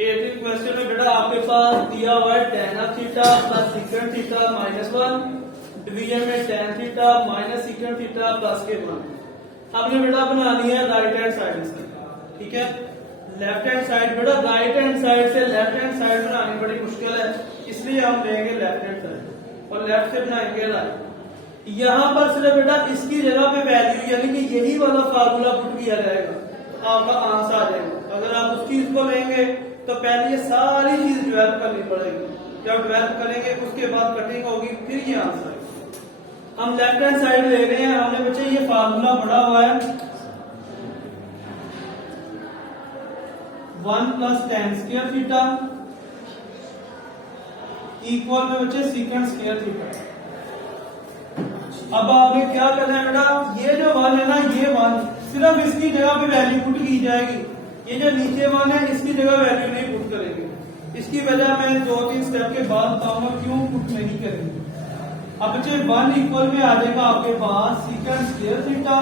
Eighteen question में बेटा आपके पास दिया हुआ है tan of theta plus secant theta -1, division में tan theta minus secant theta plus के 1। आपने बेटा बनानी है राइट हैंड साइड से, ठीक है। लेफ्ट हैंड साइड बेटा राइट हैंड साइड से लेफ्ट हैंड साइड बनानी बड़ी मुश्किल है, इसलिए हम लेंगे लेफ्ट हैंड साइड और लेफ्ट से बनाएंगे राइट। यहाँ पर सिर्फ बेटा इसकी जगह पे वैल्यू यानी कि यही वाला फार्मूला पुट किया जाएगा, आपका आंसर आ जाएगा। अगर आप उस चीज को लेंगे तो पहले ये सारी चीज डेवलप करनी पड़ेगी, जब डेवलप करेंगे उसके बाद कटिंग होगी, फिर ये आंसर आएगा। हम लेफ्ट हैंड साइड ले रहे हैं, हमने बच्चे ये फार्मूला पढ़ा हुआ है 1 plus tan square theta equal में बच्चे सीकेंट स्क्वायर थीटा। अब आपने क्या करना है बेटा, ये जो 1 है ना, ये 1 सिर्फ इसकी जगह पे वैल्यू पुट की जाएगी। ये जो नीचे 1 है इसकी जगह वैल्यू नहीं पुट करेंगे। इसकी वजह मैं 2-3 स्टेप के बाद बताऊंगा क्यों पुट नहीं करेंगे। अब बच्चे 1 इक्वल में आ जाएगा आपके पास सीकेंट स्क्वायर थीटा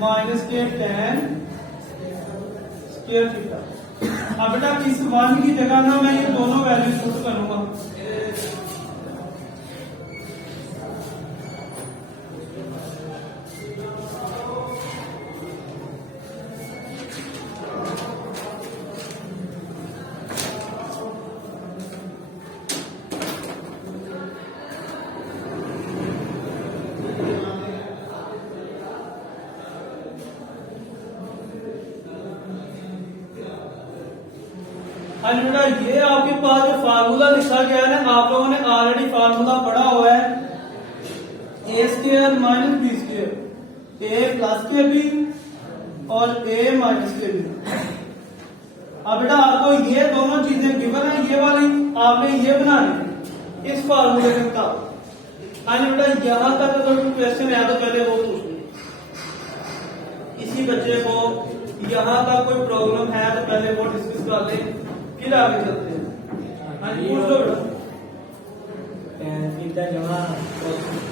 माइनस के tan स्क्वायर थीटा। अब बेटा इस 1 की जगह ना मैं ये दोनों वैल्यू पुट करूंगा। हाँ बेटा ये आपके पास जो फार्मूला लिखा गया है ना, आप लोगों ने ऑलरेडी फार्मूला पढ़ा हुआ है ए स्क्वायर माइनस बी स्क्वायर, ए प्लस के बी और ए माइनस के बी। अब बेटा आपको ये दोनों चीजें गिवन है, ये वाली आपने ये बनानी इस फार्मूले के मुताबिक। हाँ बेटा यहां तक अगर कोई क्वेश्चन है तो पहले वो पूछ लो, इसी बच्चे को यहां तक कोई प्रॉब्लम है तो पहले वो डिस्कस कर ले, फिर आगे चलते हैं। हाँ जी पूछ लो बेटा।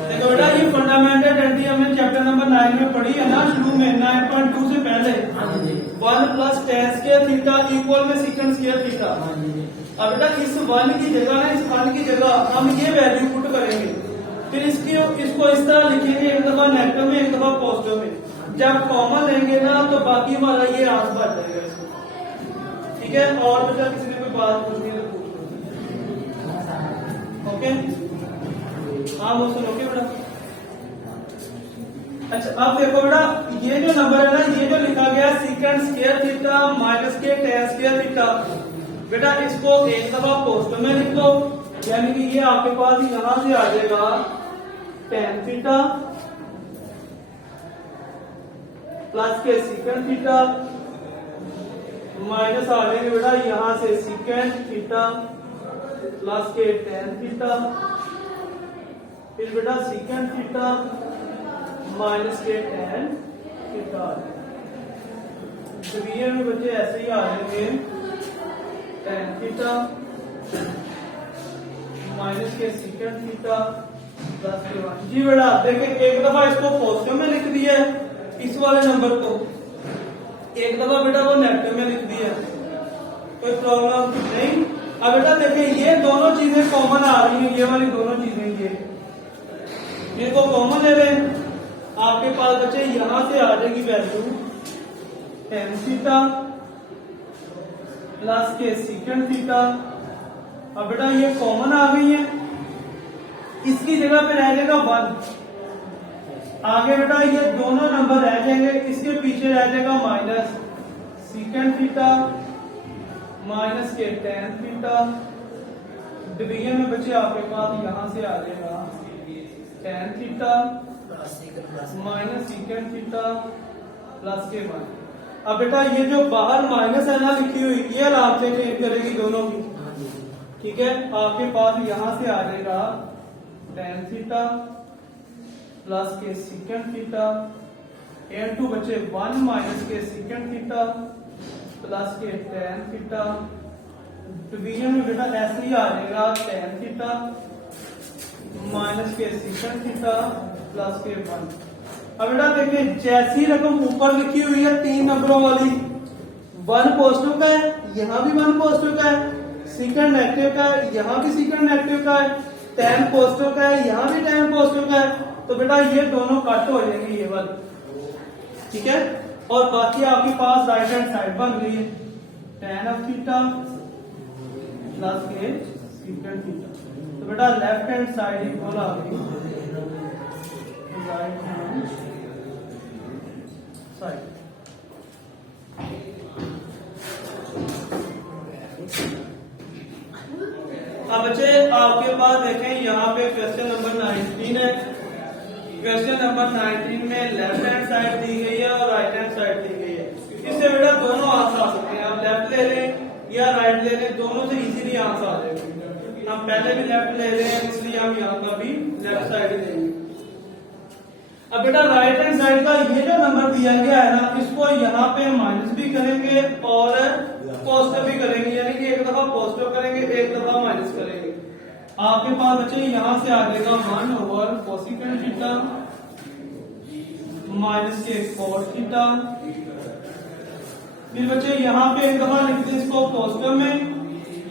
देखो बेटा ये फंडामेंटल आइडेंटिटी हमने चैप्टर नंबर 9 में पढ़ी है ना, शुरू में 9.2 से पहले 1 plus tan square theta equal में सीकेंट स्क्वायर थीटा। अब बेटा इस 1 की जगह ना, इस 1 की जगह हम ये वैल्यू पुट करेंगे, फिर इसको इस तरह लिखेंगे, एक दफा नेगेटिव में एक दफा पॉजिटिव में। जब कॉमन लेंगे ना तो बाकी हमारा ये आंसर आ जाएगा इसको, ठीक है। और बेटा किसी ने कोई बात पूछनी है तो ओके, हाँ वो सुनोगे बेटा। अच्छा अब देखो बेटा ये जो नंबर है ना, ये जो लिखा गया सीकेंट स्क्वायर थीटा माइनस के tan स्क्वायर थीटा, बेटा इसको एक दफा पॉजिटिव में लिख लो, यानी कि ये आपके पास यहां से आ जाएगा tan थीटा प्लस के सीकेंट थीटा माइनस आ जाएंगे बेटा यहां से सीकेंट थीटा प्लस के tan थीटा, फिर बेटा सीकेंट थीटा माइनस के tan थीटा। डिवीजन में बच्चे ऐसे ही आ जाएंगे tan थीटा माइनस के सीकेंट थीटा प्लस के 1। जी बेटा देखिए एक दफा इसको पॉजिटिव में लिख दिया है इस वाले नंबर को, एक दफा बेटा वो नेगेटिव में लिख दिया, कोई प्रॉब्लम नहीं। अब बेटा देखिए ये दोनों चीजें कॉमन आ रही हैं, ये वाली दोनों चीजें ये को कॉमन ले लें, आपके पास बच्चे यहां से आ जाएगी वैल्यू tan थीटा प्लस के सीकेंट थीटा। अब बेटा ये कॉमन आ गई है, इसकी जगह पे रह जाएगा 1। आगे बेटा ये दोनों नंबर रह जाएंगे, इसके पीछे रह जाएगा माइनस सीकेंट थीटा माइनस के tan थीटा। डिवीजन में बच्चे आपके पास यहां से आ जाएगा tan theta minus secant theta plus के 1। अब बेटा ये जो बाहर माइनस है ना लिखी हुई, ये अलाम से चेंज करेगी दोनों की, ठीक है। आपके पास यहां से आ जाएगा tan थीटा प्लस के सीकेंट थीटा इनटू बच्चे 1 माइनस के सीकेंट थीटा प्लस के tan थीटा। डिवीजन में बेटा ऐसे ही आ जाएगा tan थीटा माइनस के सीकेंट थीटा प्लस के 1। अब बेटा देखिए जैसी रकम ऊपर लिखी हुई है 3 नंबरों वाली वन पॉजिटिव का है, यहाँ भी वन पॉजिटिव का है, सेकंड नेगेटिव का है, यहाँ भी सेकंड नेगेटिव का है, 10 पॉजिटिव का है, यहाँ भी 10 पॉजिटिव का है। तो बेटा ये दोनों कट हो जाएंगे ये वाले, ठीक है। और बाकी आपके पास राइट हैंड साइड बन गई है, tan ऑफ थीटा प्लस के सेकंड थीटा। तो बेटा लेफ्ट हैंड साइड इक्वल आ गई राइट हैंड साइड। अब बच्चे आपके पास देखें यहाँ पे क्वेश्चन नंबर 19 है। क्वेश्चन नंबर 19 में लेफ्ट हैंड साइड दी गई है और राइट हैंड साइड दी गई है। इससे बेटा दोनों आंसर आ सकते हैं, आप लेफ्ट ले लें या राइट ले लें, दोनों से इजीली आंसर आ जाएगा। हम पहले भी लेफ्ट ले रहे हैं इसलिए हम यहाँ का भी लेफ्ट साइड ही लेंगे। अब बेटा राइट हैंड साइड का ये जो नंबर दिया गया है ना, इसको यहाँ पे माइनस भी करेंगे और पॉजिटिव भी करेंगे, यानी कि एक दफा पॉजिटिव करेंगे एक दफा माइनस करेंगे। आपके पास बच्चे यहाँ से आ जाएगा 1 ओवर कोसेकेंट थीटा माइनस के cos थीटा। फिर बच्चे यहाँ पे एक दफा लिखते हैं इसको पॉजिटिव में,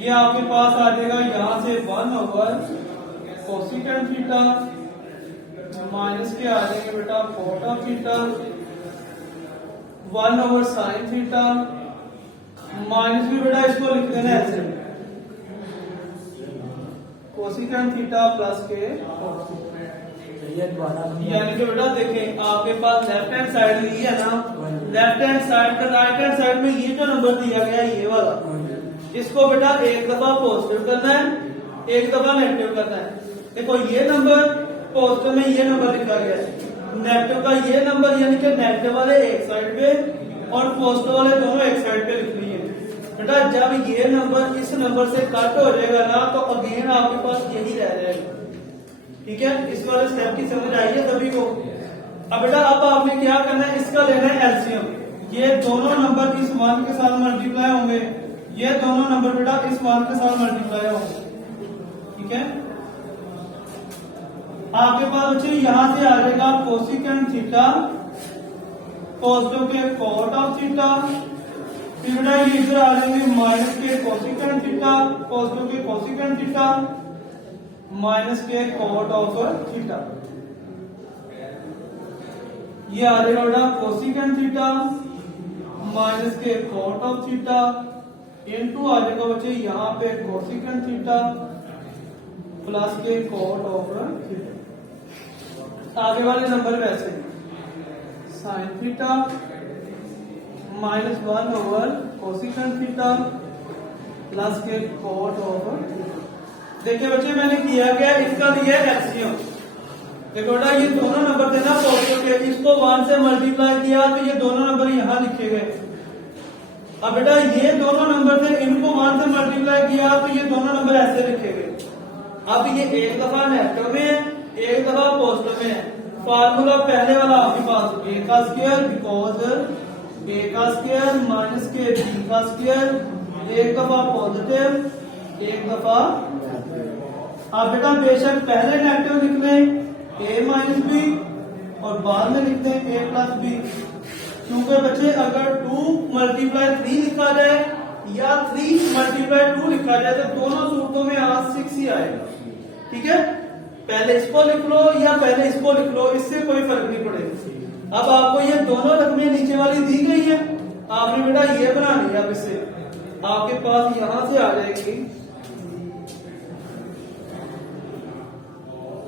ये आपके पास आ जाएगा यहाँ से 1 ओवर कोसेकेंट थीटा माइनस के आ जाएंगे बेटा cot of theta 1 over sine theta minus भी बेटा इसको लिख देना ऐसे कोसेकेंट थीटा प्लस के, यानी कि बेटा देखें आपके पास लेफ्ट हैंड साइड ली है ना, लेफ्ट हैंड साइड का राइट हैंड साइड में ये जो नंबर दिया गया है ये वाला, इसको बेटा एक दफा पॉजिटिव करना है एक दफा नेगेटिव करना है। देखो ये नंबर पॉजिटिव में ये नंबर लिखा गया है, नेगेटिव का ये नंबर यानी कि नेगेटिव वाले एक साइड पे और पॉजिटिव वाले दोनों एक साइड पे लिख लिए। बेटा जब ये नंबर इस नंबर से कट हो जाएगा ना तो अगेन आपके पास यही रह जाएगा, ठीक है। इस वाले स्टेप की समझ आई है सभी को। अब बेटा अब आपने क्या करना है, इसका लेना है एलसीएम। ये दोनों नंबर इस मान के साथ मल्टीप्लाई होंगे, ये दोनों नंबर बेटा इस मान के साथ मल्टीप्लाई होंगे, ठीक है। आपके पास बच्चे यहाँ से आ जाएगा कोसेकेंट थीटा पॉजिटिव के cot ऑफ थीटा, फिर बेटा ये इधर आ जाएंगे माइनस के कोसेकेंट थीटा पॉजिटिव के कोसेकेंट थीटा माइनस के cot ऑफ थीटा। ये आ जाएगा बेटा कोसेकेंट थीटा माइनस के cot ऑफ थीटा इनटू आ जाएगा बच्चे यहाँ पे कोसेकेंट थीटा प्लस के cot ऑफ थीटा। आगे वाले नंबर वैसे sine theta minus 1 over cosecant theta plus के cot ऑफ। देखिए बच्चे मैंने किया क्या, इसका दिया एलसीएम। देखो बेटा ये दोनों नंबर थे ना पॉजिटिव के, इसको 1 से मल्टीप्लाई किया तो ये दोनों नंबर यहाँ लिखे गए। अब बेटा ये दोनों नंबर थे, इनको 1 से मल्टीप्लाई किया तो ये दोनों नंबर ऐसे लिखे गए। अब ये एक दफा नेगेटिव में है एक दफा पॉजिटिव में है। फार्मूला पहले वाला आपके पास ए का स्क्वायर बिकॉज ए का स्क्वायर माइनस के बी का स्क्वायर, एक दफा पॉजिटिव एक दफा। आप बेटा बेशक पहले नेगेटिव लिख लें ए माइनस बी और बाद में लिख दें ए प्लस बी, क्योंकि बच्चे अगर 2 मल्टीप्लाई 3 लिखा जाए या 3 मल्टीप्लाई 2 लिखा जाए तो दोनों सूत्रों में आज 6 ही आएगा, ठीक है। पहले इसको लिख लो या पहले इसको लिख लो, इससे कोई फर्क नहीं पड़ेगा। अब आपको ये दोनों रकमें नीचे वाली दी गई है, आपने बेटा ये बनानी है। अब इससे आपके पास यहां से आ जाएगी,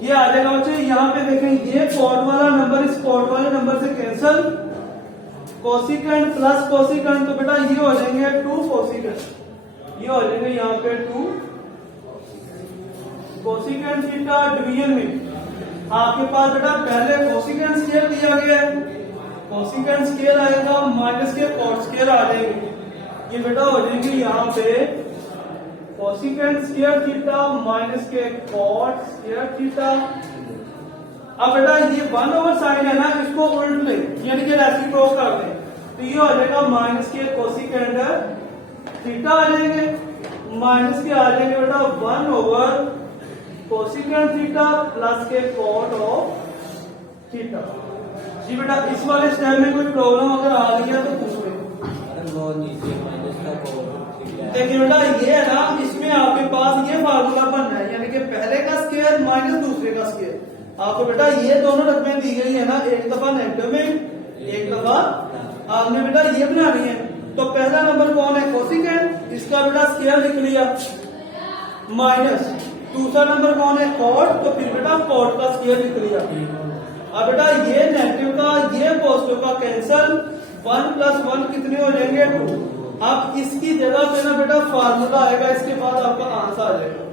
ये आ जाएगा बच्चे यहाँ पे देखें ये cot वाला नंबर इस cot वाले नंबर से कैंसल, कोसेकेंट प्लस कोसेकेंट तो बेटा ये हो जाएंगे 2 कोसेकेंट, ये हो जाएंगे यहाँ पे 2 कोसेकेंट थीटा डिवीजन में। आपके पास बेटा पहले कोसेकेंट स्केल दिया गया है, कोसेकेंट स्केल आएगा माइनस के cot स्केल आ जाएंगे, ये बेटा हो जाएंगे यहाँ पे कोसेकेंट स्क्वायर थीटा माइनस के cot स्क्वायर थीटा। अब बेटा ये 1 ओवर साइन है ना, इसको उल्ट ले यानी कि रेसिप्रोक कर दें तो ये हो जाएगा माइनस के कोसेकेंट थीटा आ जाएंगे, माइनस के आ जाएंगे बेटा 1 ओवर कोसेकेंट थीटा प्लस के cot ऑफ थीटा। जी बेटा इस वाले स्टेप में कोई प्रॉब्लम अगर आ रही है तो पूछ लो। और नीचे माइनस का कॉस। देखिए बेटा ये है ना, इसमें आपके पास ये फार्मूला बनना है, यानी कि पहले का स्क्वायर माइनस दूसरे का स्क्वायर। आपको बेटा ये दोनों रकमें दी गई है ना, एक दफा नेगेटिव में, एक दफा आपने बेटा ये बनानी है। तो पहला नंबर कौन है, कोसिकेंड, इसका बेटा स्क्वायर लिख लिया माइनस। दूसरा नंबर कौन है, कॉट, तो फिर बेटा कॉट का स्क्वायर लिख लिया। अब बेटा ये नेगेटिव का ये पॉजिटिव का कैंसल, 1 प्लस 1 कितने हो जाएंगे, 2। अब इसकी जगह पे ना बेटा फार्मूला आएगा, इसके बाद आपका आंसर आ जाएगा।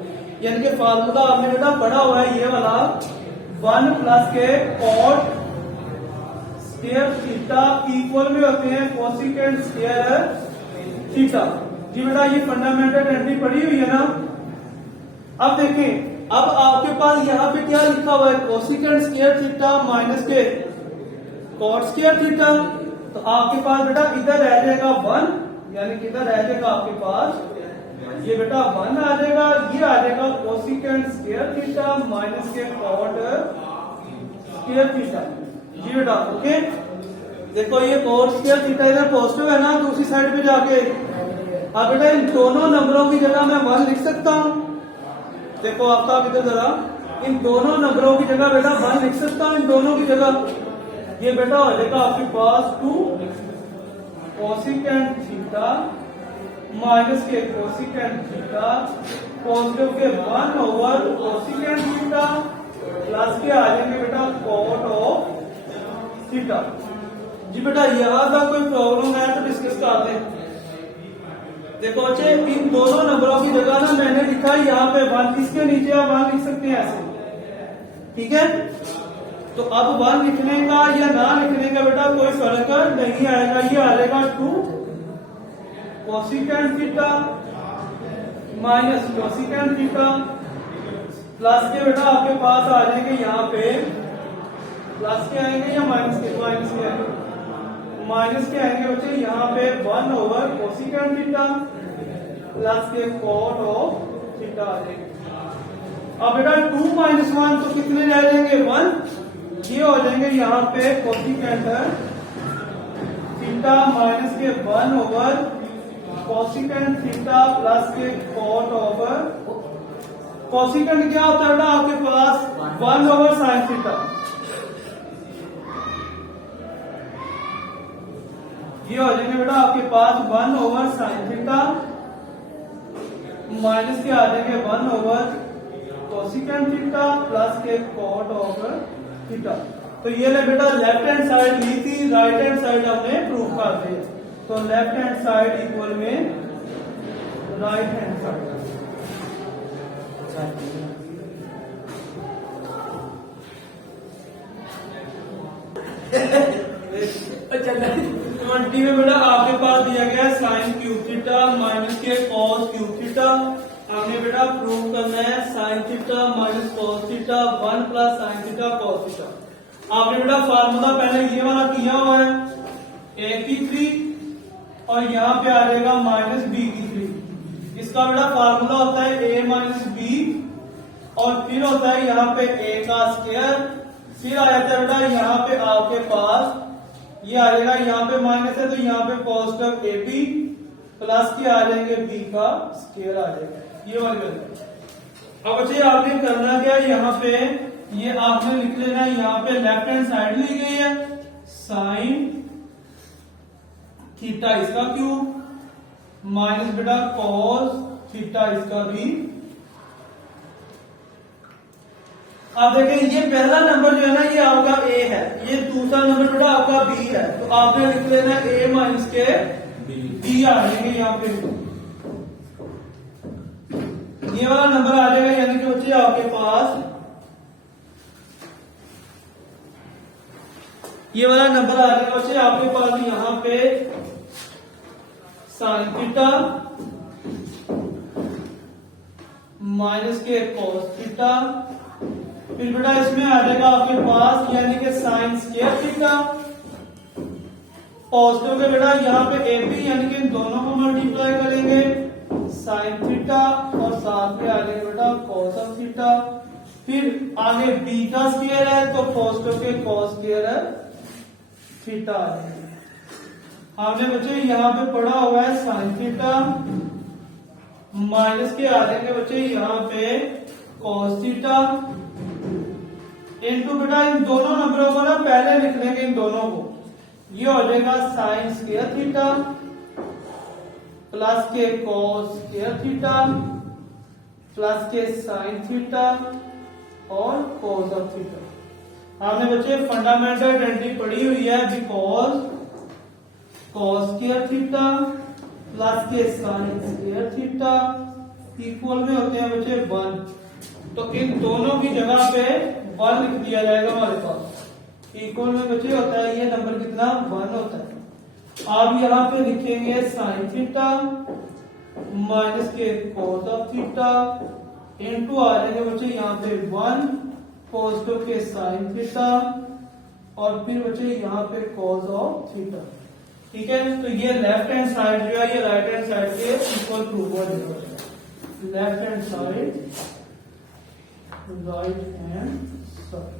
यानी कि फार्मूला आपने बेटा पढ़ा हुआ है ये वाला, 1 प्लस के कॉट स्क्वायर थीटा इक्वल में होते हैं कोसिकेंड स्क्वायर थीटा। जी बेटा ये फंडामेंटल एंट्री पढ़ी हुई है ना। अब देखें, अब आपके पास यहाँ पे क्या लिखा हुआ है, कोसिकेंड स्क्वायर थीटा माइनस के कॉट स्क्वायर थीटा। तो आपके पास बेटा इधर रह जाएगा 1, यानी कि इधर रह जाएगा आपके पास ये बेटा 1 आ जाएगा, ये आ जाएगा कोसिकेंड स्क्वायर थीटा माइनस के कॉट स्क्वायर थीटा। जी बेटा ओके। देखो ये कॉट स्क्वायर थीटा इधर पॉजिटिव है ना, दूसरी साइड पे जाके अब बेटा इन दोनों नंबरों की जगह मैं 1 लिख सकता हूँ। देखो आपका इधर जरा, इन दोनों नंबरों की जगह बेटा 1 लिख सकता हूँ, इन दोनों की जगह। ये बेटा हो जाएगा आपके पास 2 कोसिकेंड थीटा माइनस के कोसिकेंड थीटा पॉजिटिव के 1 ओवर कोसिकेंड थीटा प्लस के आ जाएंगे बेटा कॉट ऑफ थीटा। जी बेटा यहाँ का कोई प्रॉब्लम है तो डिस्कस करते हैं। देखो बच्चे इन दोनों नंबरों की जगह ना मैंने लिखा यहाँ पे 1, इसके नीचे आप 1 लिख सकते हैं ऐसे, ठीक है। तो अब 1 लिखने का या ना लिखने का बेटा कोई फर्क नहीं आएगा, ये आ जाएगा 2 cosecant theta minus cosecant theta plus के बेटा आपके पास आ जाएंगे यहाँ पे प्लस के आएंगे या माइनस के आएंगे, माइनस के आएंगे बच्चे यहाँ पे 1 ओवर कोसिकेंड थीटा प्लस के कॉट ऑफ थीटा आ जाएगा। अब बेटा 2 माइनस 1 तो कितने रह जाएंगे 1, ये हो जाएंगे यहाँ पे कोसिकेंड थीटा माइनस के 1 ओवर कोसिकेंड थीटा प्लस के कॉट ओवर। कोसिकेंड क्या होता है बेटा आपके पास 1 ओवर साइन थीटा, ये हो जाएंगे बेटा आपके पास 1 ओवर साइन थीटा माइनस के आ जाएंगे 1 ओवर कोसिकेंड थीटा प्लस के कॉट ओवर थीटा। तो ये ले बेटा लेफ्ट हैंड साइड ली थी, राइट हैंड साइड हमने प्रूव कर दी। तो लेफ्ट हैंड साइड इक्वल में राइट हैंड साइड। चल 20 में बेटा आपके पास दिया गया साइन क्यूब थीटा माइनस के कॉस क्यूब थीटा। हमने बेटा प्रूव करना है sine theta minus cos theta 1 plus sine theta cos theta. आपने बेटा फार्मूला पहले ये वाला किया हुआ है, a की 3 और यहाँ पे आ जाएगा माइनस b की 3। इसका बेटा फार्मूला होता है a माइनस b और फिर होता है यहाँ पे a का स्क्वायर, फिर आ जाता है बेटा यहाँ पे आपके पास ये आ जाएगा, यहाँ पे माइनस है तो यहाँ पे पॉजिटिव ए बी प्लस के आ जाएंगे बी का स्क्वायर आ जाएगा, ये वाली वैल्यू। अब बच्चे आपने करना क्या है, यहाँ पे ये आपने लिख लेना है, यहाँ पे लेफ्ट हैंड साइड ली गई है साइन थीटा इसका क्यूब माइनस बेटा कॉस थीटा इसका भी। आप देखें ये पहला नंबर जो है ना ये आपका ए है, ये दूसरा नंबर बेटा आपका बी है, तो आपने लिख लेना ए माइनस के बी आ जाएंगे यहाँ पे, ये वाला नंबर आ जाएगा, यानी कि बच्चे आपके पास ये वाला नंबर आ जाएगा बच्चे आपके पास यहाँ पे साइन थीटा माइनस के कॉस थीटा, फिर बेटा इसमें आ जाएगा आपके पास यानी कि साइन स्क्वायर थीटा, पॉजिटिव के बेटा यहाँ पे ए बी यानी कि इन दोनों को मल्टीप्लाई करेंगे साइन थीटा और साथ में आ जाएगा बेटा कॉस ऑफ थीटा, फिर आगे बी का स्क्वायर है तो पॉजिटिव के कॉस स्क्वायर है थीटा आ जाएगा। हमने बच्चे यहाँ पे पढ़ा हुआ है साइन थीटा, माइनस के आ जाएंगे बच्चे यहाँ पे कॉस थीटा, इनटू बेटा इन दोनों नंबरों को ना पहले लिख लेंगे, इन दोनों को, ये हो जाएगा साइन स्क्वायर थीटा प्लस के कॉस स्क्वायर थीटा प्लस के साइन थीटा और कॉस ऑफ थीटा। हमने बच्चे फंडामेंटल आइडेंटिटी पढ़ी हुई है, because cos square theta plus के साइन स्क्वायर थीटा इक्वल में होते हैं बच्चे 1, तो इन दोनों की जगह पे 1 लिख दिया जाएगा हमारे पास। इक्वल में बच्चे होता है ये नंबर कितना 1 होता है। अब यहाँ पे लिखेंगे साइन थीटा माइनस के कॉस ऑफ थीटा इनटू आ जाएंगे बच्चे यहाँ पे 1 कॉस के साइन थीटा और फिर बच्चे यहाँ पे कॉस ऑफ थीटा। ठीक है, तो ये लेफ्ट हैंड साइड जो है ये राइट हैंड साइड के इक्वल प्रूफ हो जाएगा। Left hand side right hand side.